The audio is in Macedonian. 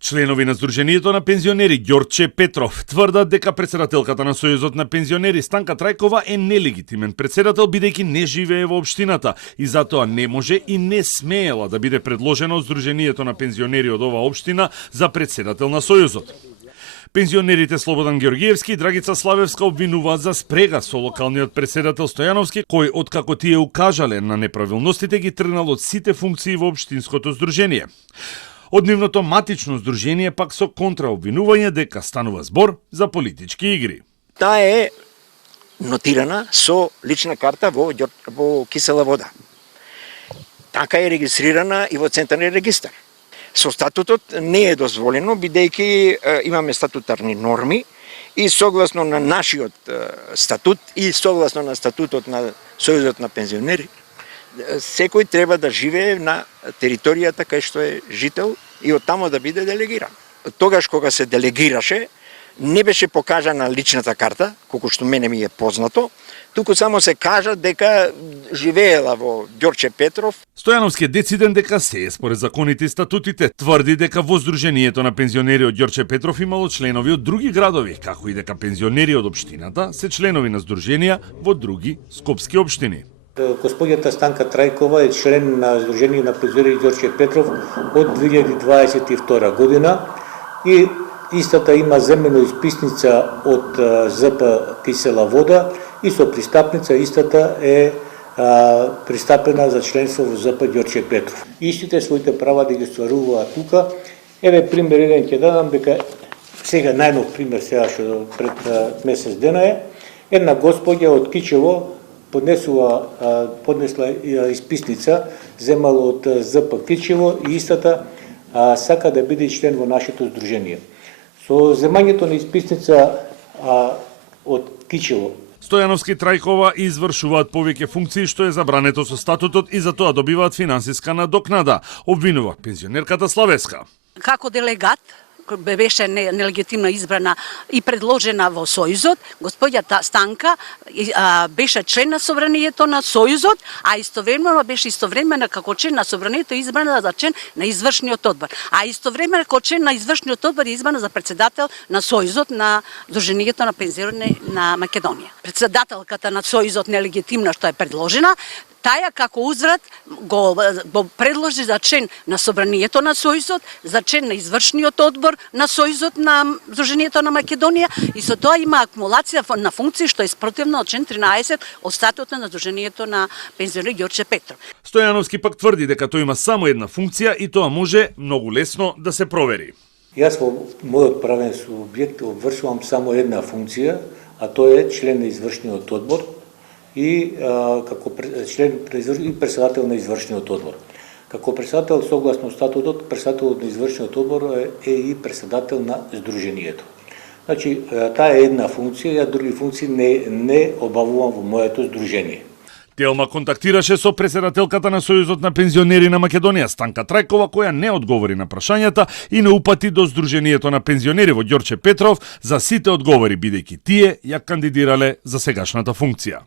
Членови на Сдруженијето на пензионери Ѓорче Петров тврдат дека претседателката на Сојузот на пензионери Станка Трајкова е нелегитимен претседател бидејќи не живее во општината и затоа не може и не смеела да биде предложена од Сдруженијето на пензионери од оваа општина за претседател на Сојузот. Пензионерите Слободан Ѓоргиевски и Драгица Славевска обвинуваат за спрега со локалниот претседател Стојановски, кој откако тие укажале на неправилностите ги тргнал од сите функции во општинското здружение. Од нивното матично здружение пак со контраобвинување дека станува збор за политички игри. Таа е нотирана со лична карта во кисела вода. Така е регистрирана и во Централен регистар. Со статутот не е дозволено, бидејќи имаме статутарни норми и согласно на нашиот статут и согласно на статутот на Сојузот на пензионери, секој треба да живее на територијата кај што е жител и оттамо да биде делегиран. Тогаш кога се делегираше, не беше покажана личната карта, колку што мене ми е познато, туку само се кажа дека живеела во Ѓорче Петров. Стојановски е дециден дека се е според законите и статутите. Тврди дека во Сдруженијето на пензионери од Ѓорче Петров имало членови од други градови, како и дека пензионери од општината се членови на здруженија во други скопски општини. Господјата Станка Трајкова е член на Сдружение на пензионери Ѓорче Петров од 2022 година и истата има земено исписница од ЗП Кисела вода и со пристапница истата е пристапена за членство во ЗП Ѓорче Петров. Истите своите права да ги стваруваат тука. Еве пример еден ќе дадам дека сега најнов пример сега што пред месец дена е една господја од Кичево поднесла исписница, земала од ЗП Кичево и истата сака да биде член во нашето здружение. Со земањето на исписница од Кичево, Стојановски и Трајкова извршуваат повеќе функции што е забрането со статутот и за тоа добиваат финансиска надокнада, обвинува пензионерката Славевска. Како делегат беше нелегитимно избрана и предложена во Сојузот, господјата Станка беше член на собранието на Сојузот, а истовремено беше како член на собранието избрана за член на извршниот одбор. А истовремено како член на извршниот одбор е избрана за претседател на Сојузот на Сдруженијето на пензионери на Македонија. Претседателката на Сојузот нелегитимно што е предложена, таја како узврат го предложи за член на собранието на Сојузот, за член на извршниот одбор на Сојузот на Сдруженијето на Македонија и со тоа има акумулација на функции што е спротивно од член 13 од статутот на Сдруженијето на пензионери Ѓорче Петров. Стојановски пак тврди дека тој има само една функција и тоа може многу лесно да се провери. Јас во мојот правен субјект обвршувам само една функција, а тоа е член на извршниот одбор и како член и председател на извршниот одбор. Како председател согласно статутот, председателот на извршниот одбор е и председател на здруженијето. Значи, таа е една функција, ја други функции не обавувам во моето здружение. Телма контактираше со претседателката на Сојузот на пензионери на Македонија Станка Трајкова, која не одговори на прашањата и не упати до Сдруженијето на пензионери во Ѓорче Петров за сите одговори, бидејќи тие ја кандидирале за сегашната функција.